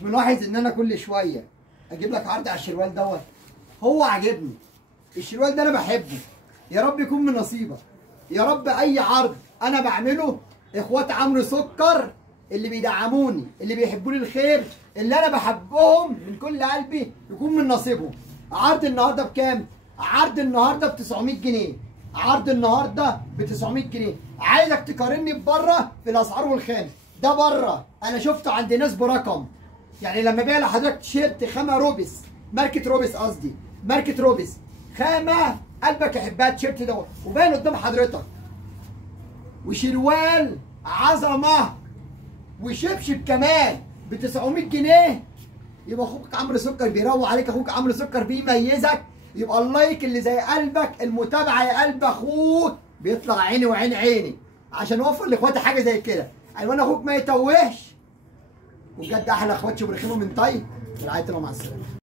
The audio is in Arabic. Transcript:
مش ملاحظ ان انا كل شويه اجيب لك عرض على الشروال دوت؟ هو عاجبني الشروال ده، انا بحبه. يا رب يكون من نصيبك، يا رب اي عرض انا بعمله اخوات عمرو سكر اللي بيدعموني، اللي بيحبوا لي الخير، اللي انا بحبهم من كل قلبي، يكون من نصيبهم. عرض النهارده بكام؟ عرض النهارده ب 900 جنيه. عرض النهارده ب 900 جنيه. عايزك تقارني بره في الاسعار والخام. ده بره انا شفته عند ناس برقم. يعني لما بيع لحضرتك تيشيرت خامه روبس، ماركه روبس قصدي، ماركه روبس، خامه قلبك يحبها التيشيرت دوت، وباين قدام حضرتك، وشروال عظمه، وشبشب كمان ب 900 جنيه. يبقى اخوك عمرو سكر بيروق عليك، اخوك عمرو سكر بيميزك. يبقى اللايك اللي زي قلبك، المتابعه يا قلب اخوك، بيطلع عيني وعين عيني عشان اوفر لاخواتي حاجه زي كده. ايوان اخوك ما يتوهش. وبجد احلى اخوات شبرخيمه من طيب. رعايه الله، مع السلامه.